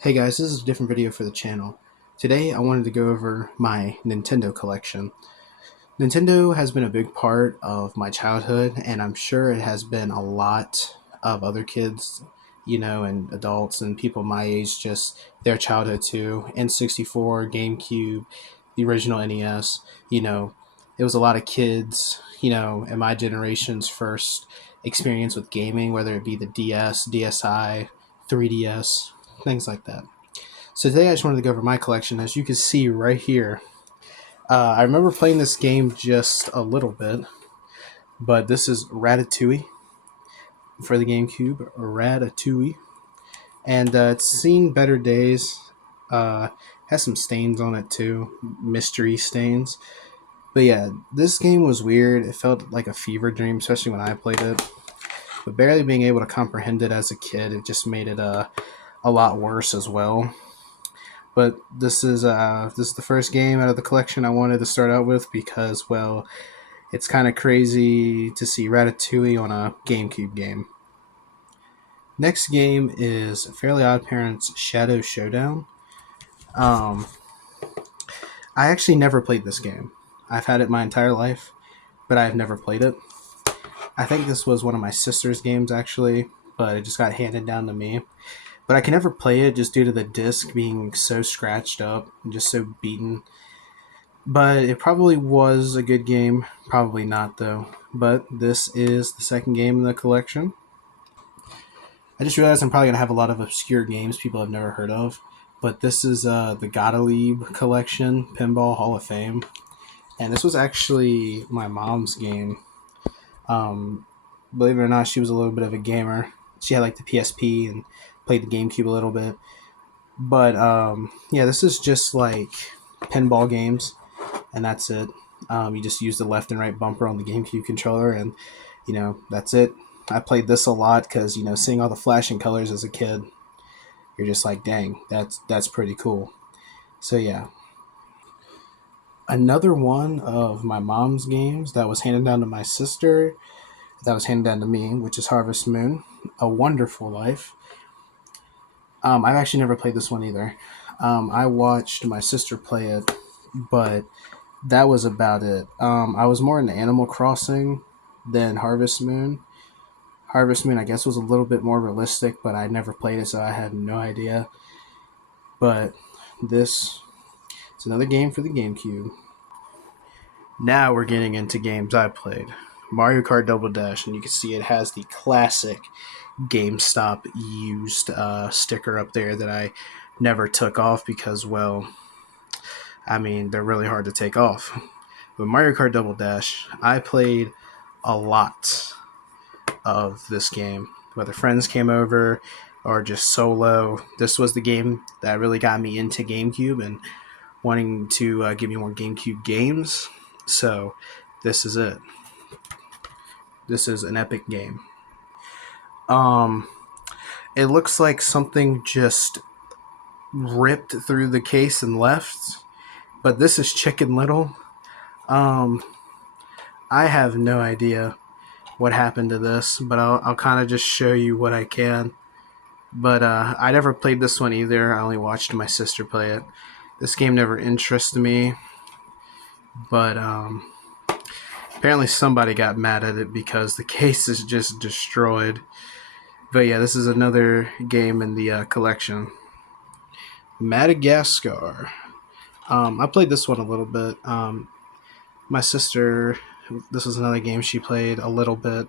Hey guys, this is a different video for the channel. Today I wanted to go over my Nintendo collection. Nintendo has been a big part of my childhood, and I'm sure it has been a lot of other kids, and adults and people my age, just their childhood too. N64, GameCube, the original NES, it was a lot of kids, in my generation's first experience with gaming, whether it be the DS, DSi, 3DS, things like that. So today I just wanted to go over my collection. As you can see right here, I remember playing this game just a little bit, but this is Ratatouille for the GameCube. Ratatouille, and it's seen better days. Has some stains on it too, mystery stains. But yeah, this game was weird. It felt like a fever dream, especially when I played it. But barely being able to comprehend it as a kid, it just made it a lot worse as well. But this is the first game out of the collection I wanted to start out with because, well, it's kind of crazy to see Ratatouille on a GameCube game. Next game is Fairly Odd Parents Shadow Showdown. Um, I actually never played this game. I've had it my entire life, but I've never played it. I think this was one of my sister's games actually, but it just got handed down to me. But I can never play it just due to the disc being so scratched up and just so beaten. But it probably was a good game. Probably not, though. But this is the second game in the collection. I just realized I'm probably going to have a lot of obscure games people have never heard of. But this is the Gottlieb collection, Pinball Hall of Fame. And this was actually my mom's game. Um, Believe it or not, she was a little bit of a gamer. She had like the PSP and played the GameCube a little bit. But yeah, this is just like pinball games, and that's it. You just use the left and right bumper on the GameCube controller, and that's it. I played this a lot because seeing all the flashing colors as a kid, you're just like, dang, that's pretty cool. So yeah, another one of my mom's games that was handed down to my sister, that was handed down to me, which is Harvest Moon, A Wonderful Life. I've actually never played this one either. I watched my sister play it, but that was about it. I was more into Animal Crossing than Harvest Moon. Harvest Moon, I guess, was a little bit more realistic, but I never played it, so I had no idea. But this is another game for the GameCube. Now we're getting into games I played. Mario Kart Double Dash, and you can see it has the classic GameStop used sticker up there that I never took off because, well, I mean, they're really hard to take off. But Mario Kart Double Dash, I played a lot of this game, whether friends came over or just solo. This was the game that really got me into GameCube and wanting to give me more GameCube games. So this is it. This is an epic game. Um, it looks like something just ripped through the case and left, but this is Chicken Little. Um, I have no idea what happened to this, but I'll kind of just show you what I can. But I never played this one either. I only watched my sister play it. This game never interested me, but apparently somebody got mad at it because the case is just destroyed. But yeah, this is another game in the collection. Madagascar. I played this one a little bit. My sister, this was another game she played a little bit,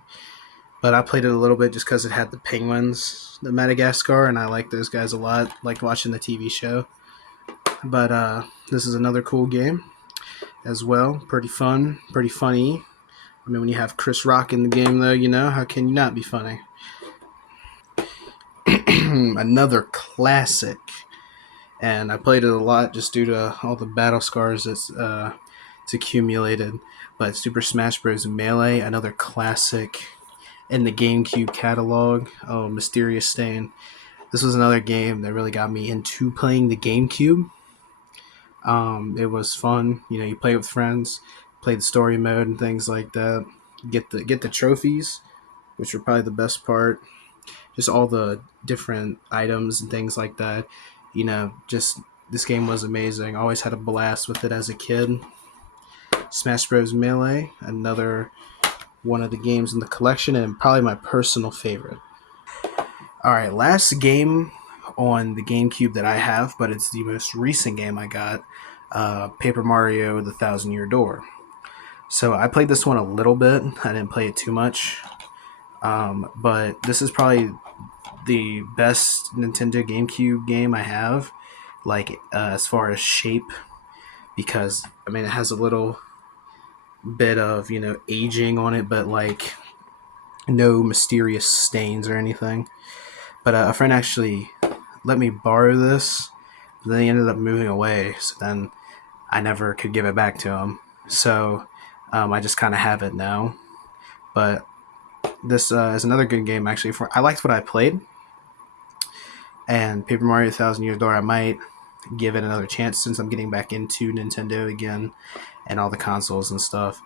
but I played it a little bit just because it had the penguins, the Madagascar, and I like those guys a lot. Liked watching the TV show. But this is another cool game as well. Pretty fun, pretty funny. I mean, when you have Chris Rock in the game, though, how can you not be funny? Another classic, and I played it a lot just due to all the battle scars it's accumulated. But Super Smash Bros. Melee, another classic in the GameCube catalog. Oh, Mysterious Stain. This was another game that really got me into playing the GameCube. It was fun. You play with friends, play the story mode and things like that. Get the trophies, which were probably the best part. Just all the different items and things like that. Just this game was amazing. I always had a blast with it as a kid. Smash Bros. Melee, another one of the games in the collection, and probably my personal favorite. All right, last game on the GameCube that I have, but it's the most recent game I got, Paper Mario: The Thousand Year Door. So I played this one a little bit. I didn't play it too much, but this is probably the best Nintendo GameCube game I have, like as far as shape, because I mean it has a little bit of aging on it, but like no mysterious stains or anything. But a friend actually let me borrow this. But then he ended up moving away, so then I never could give it back to him. So I just kind of have it now. But this is another good game actually. I liked what I played, and Paper Mario: Thousand Years Door I might give it another chance since I'm getting back into Nintendo again and all the consoles and stuff.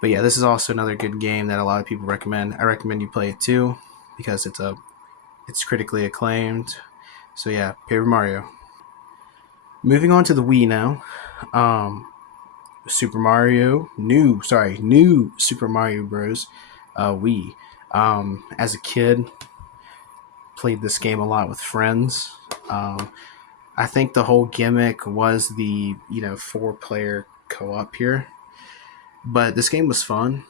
But yeah, this is also another good game that a lot of people recommend. I recommend you play it too because it's critically acclaimed. So yeah, Paper Mario. Moving on to the Wii now. New Super Mario Bros. Wii. As a kid, played this game a lot with friends. I think the whole gimmick was the 4-player co-op here, but this game was fun.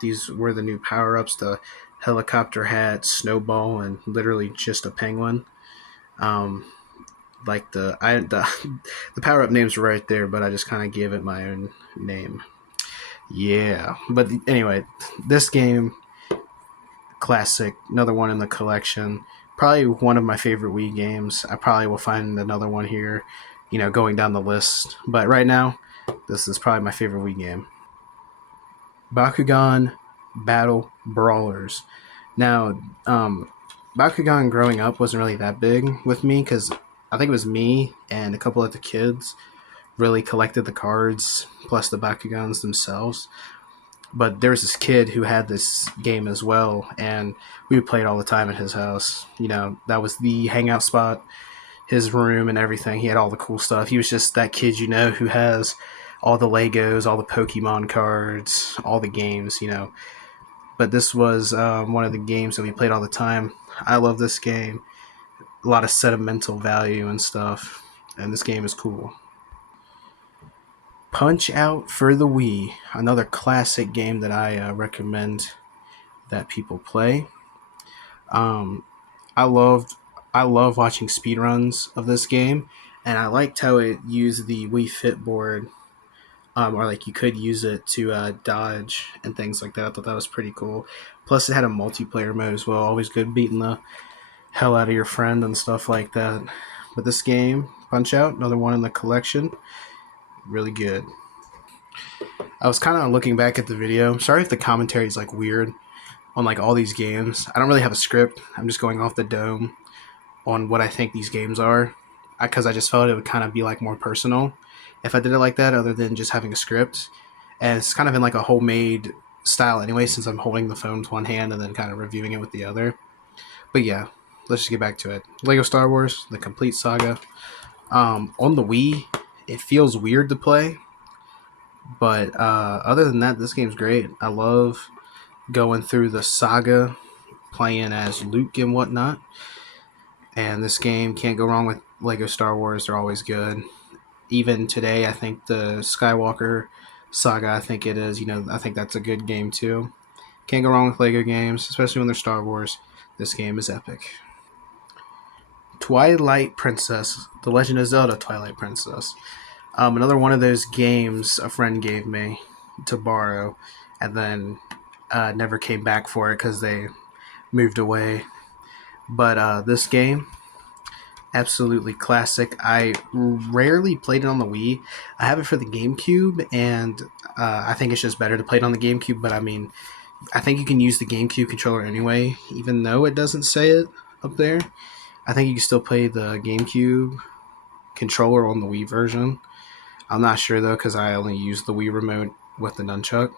These were the new power-ups: the helicopter hat, snowball, and literally just a penguin. Um, like the power up names were right there, but I just kind of gave it my own name. Yeah, but anyway, this game, classic, another one in the collection. Probably one of my favorite Wii games. I probably will find another one here, going down the list. But right now, this is probably my favorite Wii game. Bakugan Battle Brawlers. Now, Bakugan growing up wasn't really that big with me because I think it was me and a couple of the kids really collected the cards plus the Bakugans themselves. But there was this kid who had this game as well, and we would play it all the time at his house. That was the hangout spot, his room and everything. He had all the cool stuff. He was just that kid, who has all the Legos, all the Pokemon cards, all the games. But this was one of the games that we played all the time. I love this game. A lot of sentimental value and stuff, and this game is cool. Punch Out for the Wii, another classic game that I recommend that people play. Um, I loved I love watching speedruns of this game, and I liked how it used the Wii Fit board, or like you could use it to dodge and things like that. I thought that was pretty cool. Plus, it had a multiplayer mode as well. Always good beating the hell out of your friend and stuff like that. But this game, Punch Out, another one in the collection, really good. I was kind of looking back at the video. Sorry if the commentary is like weird on like all these games. I don't really have a script. I'm just going off the dome on what I think these games are, because I just felt it would kind of be like more personal if I did it like that, other than just having a script. And it's kind of in like a homemade style anyway, since I'm holding the phone with one hand and then kind of reviewing it with the other. But yeah, let's just get back to it. Lego Star Wars: The Complete Saga. On the Wii, it feels weird to play, but other than that, this game's great. I love going through the saga, playing as Luke and whatnot. And this game can't go wrong with Lego Star Wars. They're always good. Even today, I think the Skywalker saga, I think it is. I think that's a good game too. Can't go wrong with Lego games, especially when they're Star Wars. This game is epic. Twilight Princess, The Legend of Zelda Twilight Princess. Another one of those games a friend gave me to borrow, and then never came back for it because they moved away. But this game, absolutely classic. I rarely played it on the Wii. I have it for the GameCube, and I think it's just better to play it on the GameCube. But I mean, I think you can use the GameCube controller anyway, even though it doesn't say it up there. I think you can still play the GameCube controller on the Wii version. I'm not sure though, because I only use the Wii remote with the nunchuck.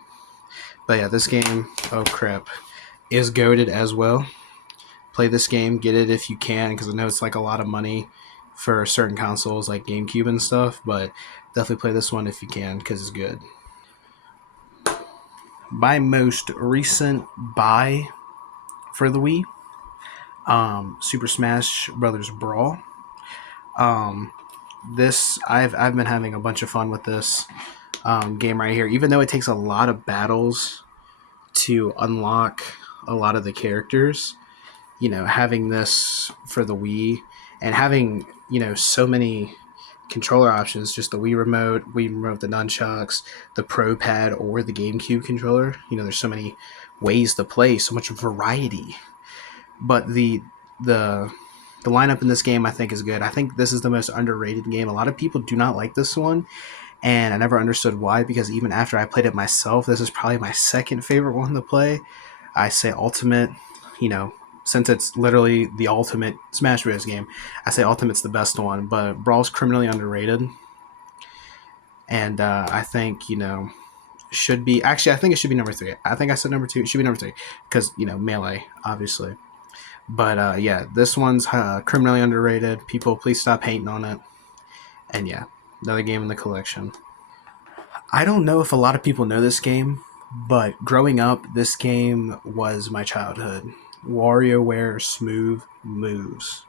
But yeah, this game, oh crap, is goated as well. play this game. Get it if you can, because I know it's like a lot of money for certain consoles like GameCube and stuff. But definitely play this one if you can, because it's good. My most recent buy for the Wii, Super Smash Brothers Brawl. Um, this I've been having a bunch of fun with this game right here. Even though it takes a lot of battles to unlock a lot of the characters, having this for the Wii and having so many controller options, just the Wii remote, the nunchucks, the Pro Pad, or the GameCube controller. There's so many ways to play, so much variety. But the the lineup in this game I think is good. I think this is the most underrated game. A lot of people do not like this one, and I never understood why, because even after I played it myself, this is probably my second favorite one to play. I say Ultimate, since it's literally the ultimate Smash Bros. Game, I say Ultimate's the best one, but Brawl's criminally underrated. And I think, should be, actually, I think it should be number 3. I think I said number 2. It should be number 3 because, Melee, obviously. But yeah, this one's criminally underrated. People, please stop hating on it. And yeah, another game in the collection. I don't know if a lot of people know this game, but growing up, this game was my childhood. WarioWare Smooth Moves.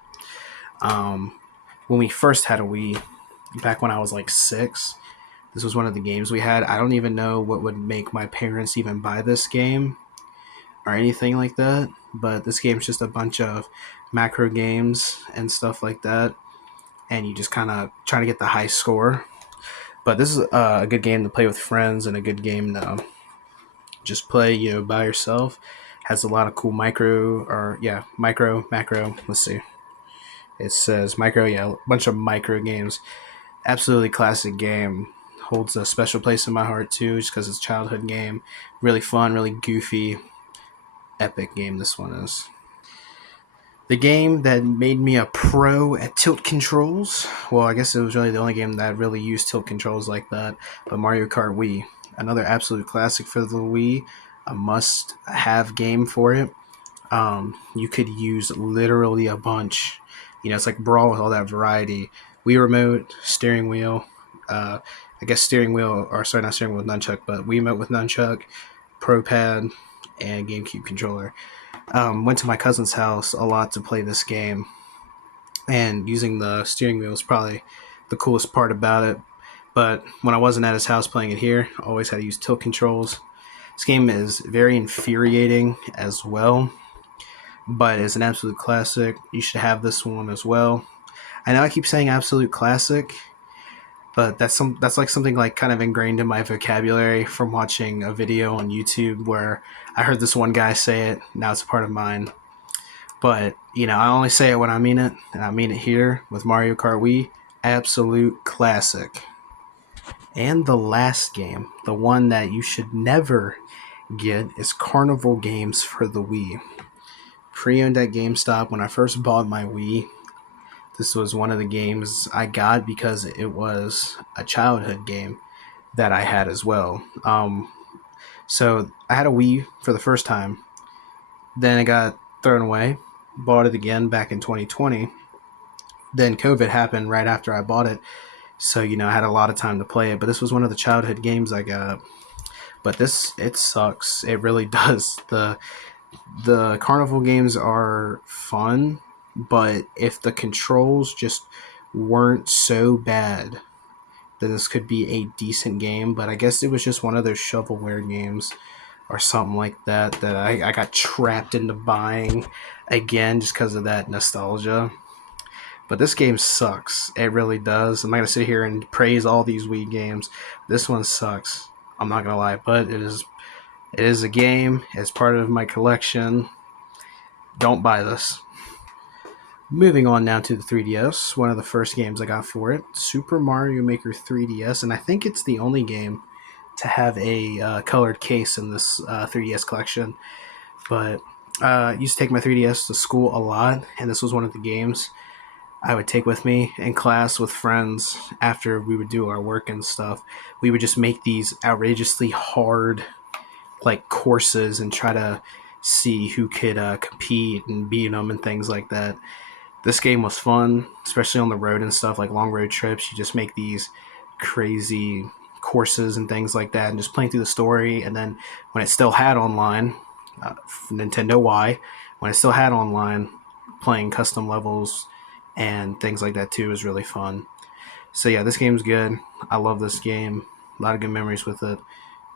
Um, when we first had a Wii, back when I was like 6, this was one of the games we had. I don't even know what would make my parents even buy this game or anything like that, but this game's just a bunch of macro games and stuff like that, and you just kind of try to get the high score. But this is a good game to play with friends and a good game to just play, by yourself. Has a lot of cool macro. Let's see. It says micro, yeah, a bunch of micro games. Absolutely classic game. Holds a special place in my heart too, just because it's a childhood game. Really fun, really goofy, epic game this one is. The game that made me a pro at tilt controls, well, I guess it was really the only game that really used tilt controls like that, but Mario Kart Wii. Another absolute classic for the Wii, a must-have game for it. You could use literally a bunch. It's like Brawl with all that variety. Wii remote, steering wheel, I guess steering wheel, or sorry, not steering wheel with nunchuck, but Wii remote with nunchuck, Pro Pad, and GameCube controller. Went to my cousin's house a lot to play this game, and using the steering wheel is probably the coolest part about it. But when I wasn't at his house playing it here, I always had to use tilt controls. This game is very infuriating as well, but it's an absolute classic. You should have this one as well. I know I keep saying absolute classic, but that's like something like kind of ingrained in my vocabulary from watching a video on YouTube where I heard this one guy say it. Now it's a part of mine. But I only say it when I mean it, and I mean it here with Mario Kart Wii. Absolute classic. And the last game, the one that you should never get, is Carnival Games for the Wii. Pre-owned at GameStop. When I first bought my Wii, this was one of the games I got because it was a childhood game that I had as well. So I had a Wii for the first time. Then it got thrown away. Bought it again back in 2020. Then COVID happened right after I bought it. So, I had a lot of time to play it. But this was one of the childhood games I got. But it sucks. It really does. The carnival games are fun, but if the controls just weren't so bad, then this could be a decent game. But I guess it was just one of those shovelware games or something like that I got trapped into buying again just because of that nostalgia. But this game sucks. It really does. I'm not going to sit here and praise all these Wii games. This one sucks. I'm not going to lie, but it is a game. It's part of my collection. Don't buy this. Moving on now to the 3DS, one of the first games I got for it, Super Mario Maker 3DS, and I think it's the only game to have a colored case in this 3DS collection. But I used to take my 3DS to school a lot, and this was one of the games I would take with me in class with friends after we would do our work and stuff. We would just make these outrageously hard courses and try to see who could compete and beat them and things like that. This game was fun, especially on the road and stuff, like long road trips. You just make these crazy courses and things like that, and just playing through the story. And then when it still had online, Nintendo Y, when it still had online, playing custom levels and things like that too was really fun. So yeah, this game's good. I love this game. A lot of good memories with it.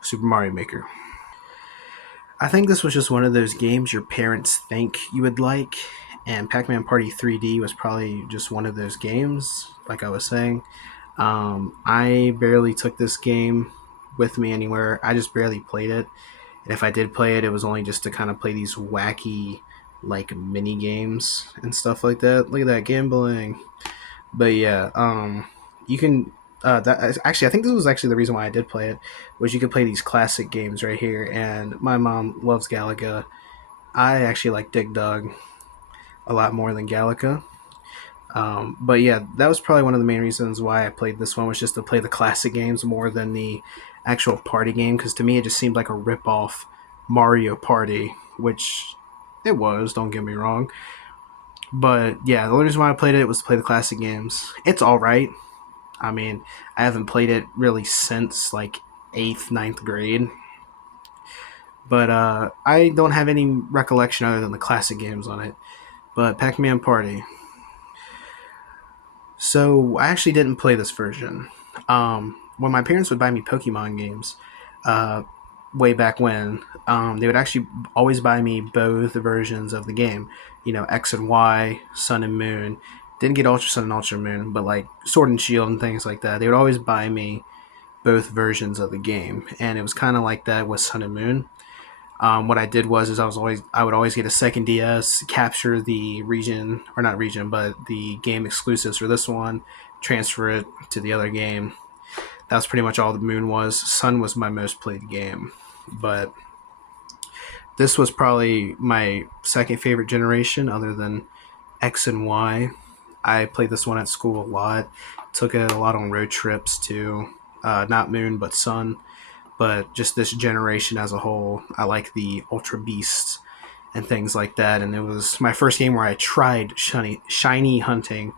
Super Mario Maker. I think this was just one of those games your parents think you would like, and Pac Man Party 3D was probably just one of those games, like I was saying. I barely took this game with me anywhere, I just barely played it. And if I did play it, it was only just to kind of play these wacky, like, mini games and stuff like that. Look at that gambling. But yeah, you can. That actually, I think this was actually the reason why I did play it, was you could play these classic games right here. And my mom loves Galaga. I actually like Dig Dug a lot more than Galaga. But yeah, that was probably one of the main reasons why I played this one, was just to play the classic games more than the actual party game. Because to me, it just seemed like a rip off Mario Party, which it was. Don't get me wrong. But yeah, the only reason why I played it was to play the classic games. It's all right. I mean, I haven't played it really since like eighth, ninth grade. But I don't have any recollection other than the classic games on it. But Pac Man Party. So I actually didn't play this version. When my parents would buy me Pokemon games, uh, way back when, they would actually always buy me both versions of the game. You know, X and Y, Sun and Moon. Didn't get Ultra Sun and Ultra Moon, but like Sword and Shield and things like that. They would always buy me both versions of the game, and it was kind of like that with Sun and Moon. What I did was is I would always get a second DS, capture the region, or not region, but the game exclusives for this one, transfer it to the other game. That was pretty much all the Moon was. Sun was my most played game, but this was probably my second favorite generation, other than X and Y. I played this one at school a lot. Took it a lot on road trips too. Not Moon, but Sun. But just this generation as a whole, I like the Ultra Beasts and things like that. And it was my first game where I tried shiny hunting,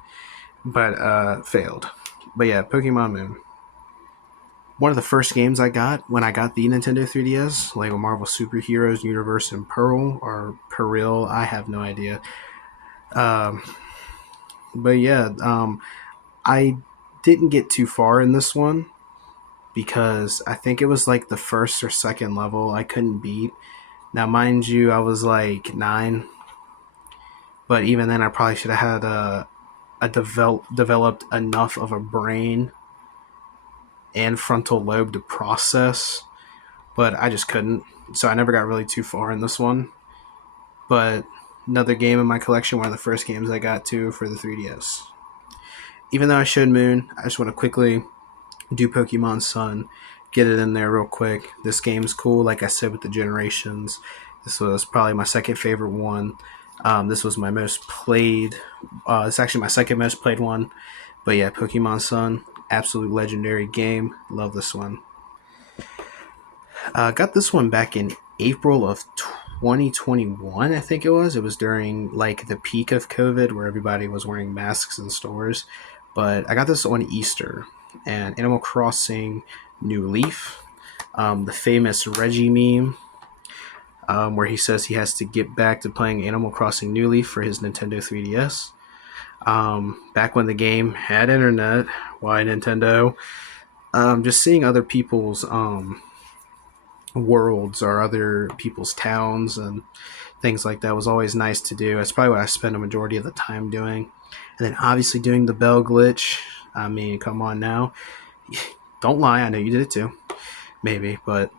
but failed. But yeah, Pokemon Moon. One of the first games I got when I got the Nintendo 3DS, Lego Marvel Superheroes Universe and Pearl, or Peril, I have no idea. Um, but yeah, I didn't get too far in this one because I think it was like the first or second level I couldn't beat. Now, mind you, I was like 9, but even then, I probably should have had developed enough of a brain and frontal lobe to process, but I just couldn't. So I never got really too far in this one. But another game in my collection, one of the first games I got to for the 3DS. Even though I showed Moon, I just want to quickly do Pokemon Sun, get it in there real quick. This game's cool, like I said, with the generations. This was probably my second favorite one. This was my most played. It's actually my second most played one. But yeah, Pokemon Sun, absolute legendary game. Love this one. Got this one back in April of 2021, I think it was. It was during like the peak of COVID where everybody was wearing masks in stores. But I got this on Easter, and Animal Crossing New Leaf, the famous Reggie meme, where he says he has to get back to playing Animal Crossing New Leaf for his Nintendo 3DS. Back when the game had internet, why Nintendo? Just seeing other people's worlds or other people's towns and things like that was always nice to do. That's probably what I spend a majority of the time doing. And then obviously doing the bell glitch. I mean, come on now. Don't lie, I know you did it too. Maybe, but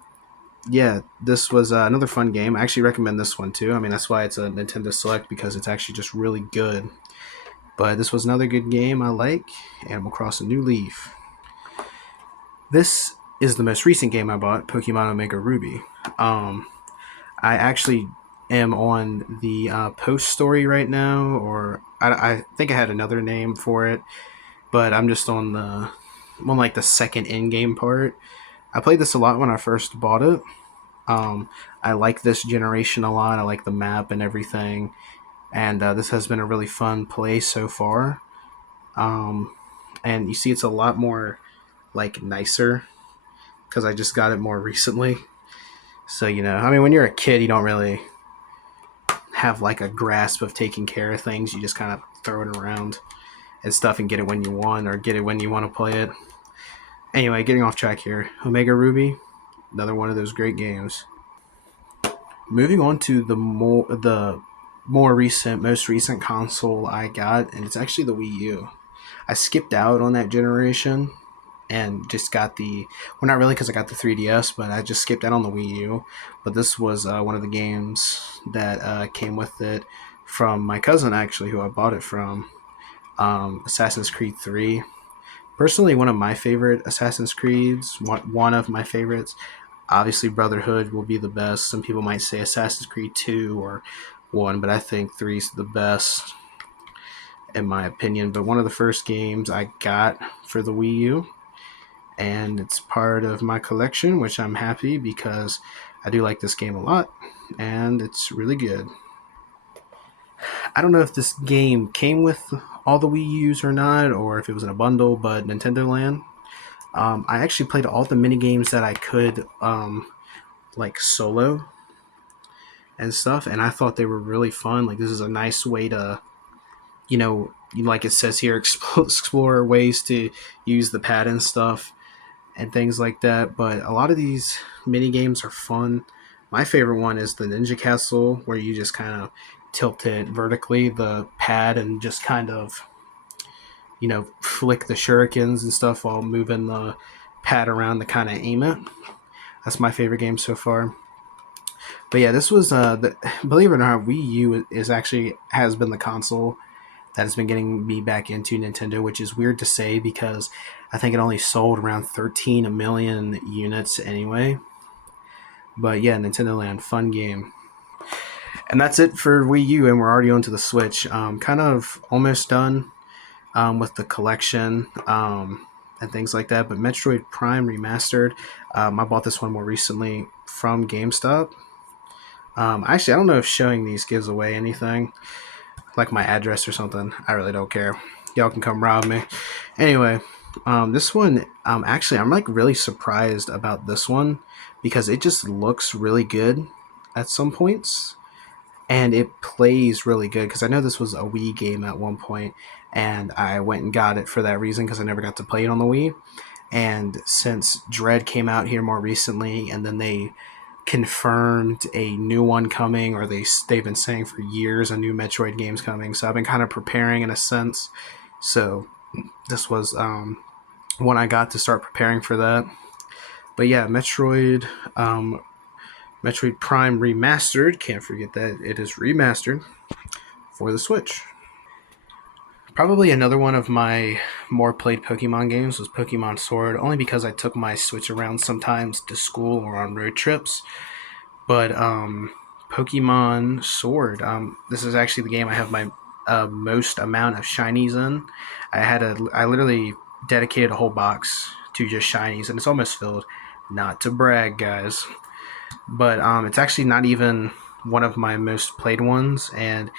yeah, this was another fun game. I actually recommend this one too. I mean, that's why it's a Nintendo Select, because it's actually just really good. But this was another good game I like. Animal Crossing New Leaf. This is the most recent game I bought, Pokemon Omega Ruby. I actually am on the post story right now, or I think I had another name for it, but I'm just on like the second in game part. I played this a lot when I first bought it. Um, I like this generation a lot. I like the map and everything, and this has been a really fun play so far. Um, and you see, it's a lot more like nicer because I just got it more recently. So I mean, when you're a kid, you don't really have like a grasp of taking care of things. You just kind of throw it around and stuff and get it when you want or get it when you want to play it. Anyway, getting off track here. Omega Ruby, another one of those great games. Moving on to most recent console I got, and it's actually the Wii U. I skipped out on that generation and just got well, not really because I got the 3DS, but I just skipped out on the Wii U. But this was one of the games that came with it from my cousin, actually, who I bought it from. Assassin's Creed 3. Personally, one of my favorite Assassin's Creeds, one of my favorites. Obviously, Brotherhood will be the best. Some people might say Assassin's Creed 2 or 1, but I think 3 is the best in my opinion. But one of the first games I got for the Wii U, and it's part of my collection, which I'm happy because I do like this game a lot, and it's really good. I don't know if this game came with all the Wii U's or not, or if it was in a bundle, but Nintendo Land. I actually played all the mini games that I could, like solo and stuff, and I thought they were really fun. Like, this is a nice way to, like it says here, explore ways to use the pad and stuff and things like that. But a lot of these mini games are fun. My favorite one is the Ninja Castle, where you just kind of tilt it vertically, the pad, and just kind of, flick the shurikens and stuff while moving the pad around to kind of aim it. That's my favorite game so far. But yeah, this was believe it or not, Wii U is actually has been the console that has been getting me back into Nintendo, which is weird to say because I think it only sold around 13 million units anyway. But yeah, Nintendo Land, fun game. And that's it for Wii U, and we're already on to the Switch. Kind of almost done with the collection and things like that. But Metroid Prime Remastered, I bought this one more recently from GameStop. Actually, I don't know if showing these gives away anything, like my address or something. I really don't care. Y'all can come rob me. Anyway, this one, actually, I'm like really surprised about this one because it just looks really good at some points, and it plays really good. Because I know this was a Wii game at one point, and I went and got it for that reason because I never got to play it on the Wii. And since Dread came out here more recently, and then they confirmed a new one coming, or they've been saying for years a new Metroid game's coming. So I've been kind of preparing in a sense. So this was when I got to start preparing for that. But yeah, Metroid Prime Remastered. Can't forget that it is remastered for the Switch. Probably another one of my more played Pokemon games was Pokemon Sword, only because I took my Switch around sometimes to school or on road trips. But Pokemon Sword, this is actually the game I have my most amount of shinies in. I literally dedicated a whole box to just shinies, and it's almost filled. Not to brag, guys, but it's actually not even one of my most played ones, and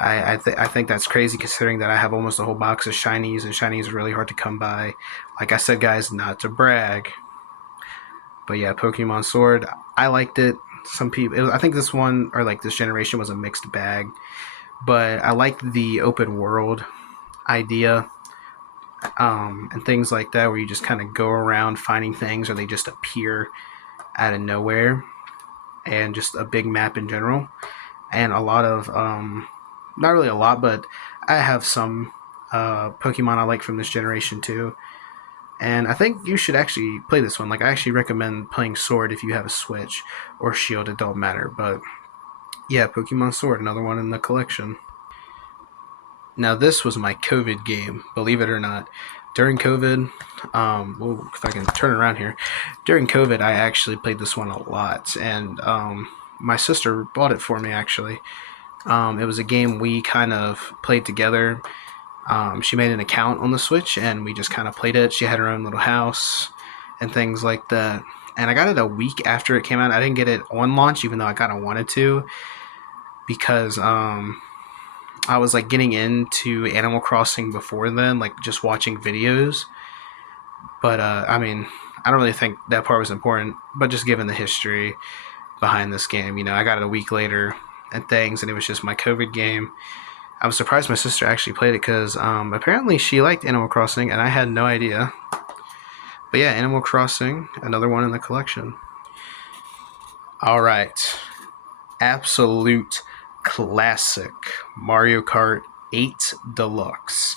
I think that's crazy considering that I have almost a whole box of shinies, and shinies are really hard to come by. Like I said, guys, not to brag, but yeah, Pokemon Sword, I liked it. Some people, I think this one or like this generation was a mixed bag, but I liked the open world idea, and things like that, where you just kind of go around finding things, or they just appear out of nowhere, and just a big map in general, and a lot of not really a lot, but I have some Pokemon I like from this generation too. And I think you should actually play this one. Like, I actually recommend playing Sword if you have a Switch, or Shield, it don't matter. But yeah, Pokemon Sword, another one in the collection. Now, this was my COVID game, believe it or not. During COVID, if I can turn around here, during COVID, I actually played this one a lot. And my sister bought it for me, actually. It was a game we kind of played together. She made an account on the Switch, and we just kind of played it. She had her own little house and things like that. and I got it a week after it came out. I didn't get it on launch, even though I kind of wanted to, because I was like getting into Animal Crossing before then, like just watching videos. But I mean, I don't really think that part was important. But just given the history behind this game, I got it a week later and things, and it was just my COVID game. I was surprised my sister actually played it because apparently she liked Animal Crossing, and I had no idea. But yeah, Animal Crossing, another one in the collection. All right, absolute classic Mario Kart 8 Deluxe.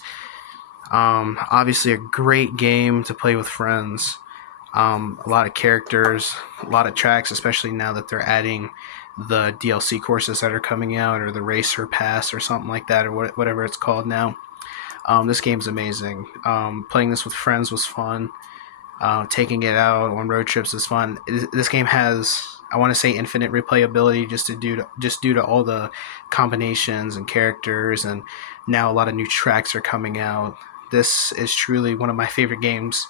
Obviously, a great game to play with friends. A lot of characters, a lot of tracks, especially now that they're adding the DLC courses that are coming out, or the Racer Pass, or something like that, or whatever it's called now. This game's amazing. Playing this with friends was fun. Taking it out on road trips is fun. This game has, I want to say, infinite replayability, just due to all the combinations and characters, and now a lot of new tracks are coming out. This is truly one of my favorite games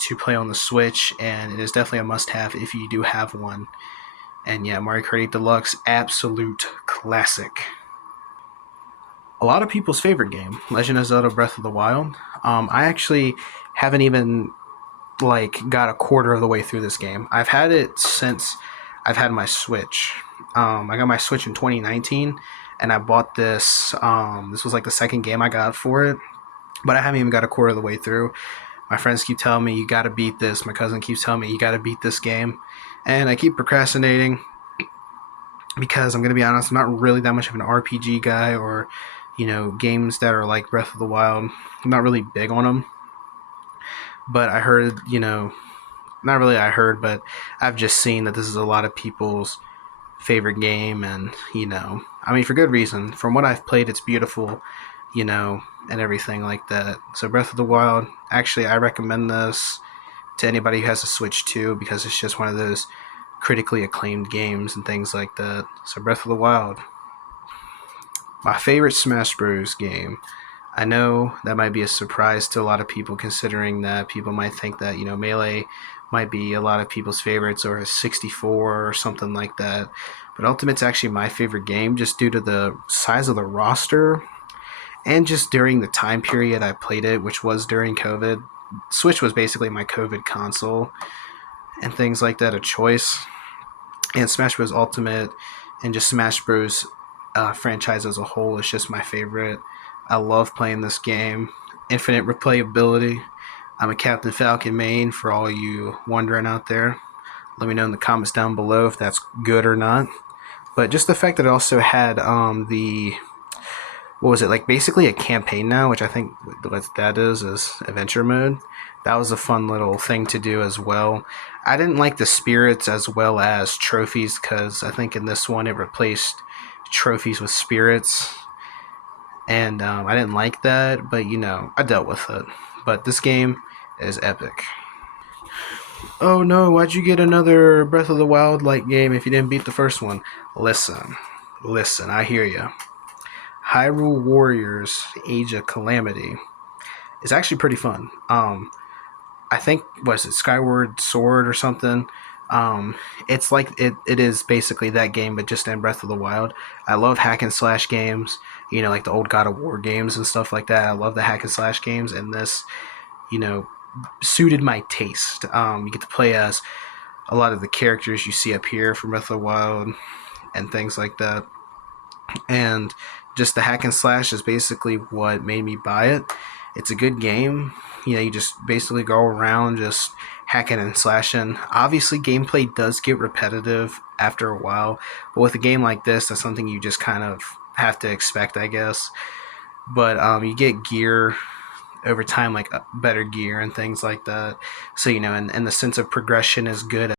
to play on the Switch, and it is definitely a must-have if you do have one. And yeah, Mario Kart 8 Deluxe, absolute classic. A lot of people's favorite game, Legend of Zelda: Breath of the Wild. I actually haven't even got a quarter of the way through this game. I've had it since I've had my Switch. I got my Switch in 2019, and I bought this. This was like the second game I got for it, but I haven't even got a quarter of the way through. My friends keep telling me, you gotta beat this. My cousin keeps telling me, you gotta beat this game. And I keep procrastinating because I'm gonna be honest, I'm not really that much of an RPG guy, or, games that are like Breath of the Wild. I'm not really big on them. But I heard, not really I heard, but I've just seen that this is a lot of people's favorite game, and, I mean, for good reason. From what I've played, it's beautiful, and everything like that. So Breath of the Wild, actually, I recommend this to anybody who has a Switch too, because it's just one of those critically acclaimed games and things like that. So Breath of the Wild. My favorite Smash Bros. Game. I know that might be a surprise to a lot of people, considering that people might think that, Melee might be a lot of people's favorites, or a 64 or something like that. But Ultimate's actually my favorite game, just due to the size of the roster, and just during the time period I played it, which was during COVID. Switch was basically my COVID console and things like that, a choice. And Smash Bros. Ultimate and just Smash Bros. Franchise as a whole is just my favorite. I love playing this game. Infinite replayability. I'm a Captain Falcon main, for all you wondering out there. Let me know in the comments down below if that's good or not. But just the fact that it also had what was it, like basically a campaign now, which I think what that is adventure mode. That was a fun little thing to do as well. I didn't like the spirits as well as trophies, because I think in this one it replaced trophies with spirits, and I didn't like that, but I dealt with it. But this game is epic. Oh no, why'd you get another Breath of the Wild like game if you didn't beat the first one? Listen, I hear you. Hyrule Warriors: Age of Calamity is actually pretty fun. I think, was it Skyward Sword or something? It's like it is basically that game, but just in Breath of the Wild. I love hack and slash games, like the old God of War games and stuff like that. I love the hack and slash games, and this, you know, suited my taste. You get to play as a lot of the characters you see up here from Breath of the Wild and things like that. And just the hack and slash is basically what made me buy it. It's a good game. You just basically go around just hacking and slashing. Obviously, gameplay does get repetitive after a while, but with a game like this, that's something you just kind of have to expect, I guess. But you get gear over time, like better gear and things like that. So, and the sense of progression is good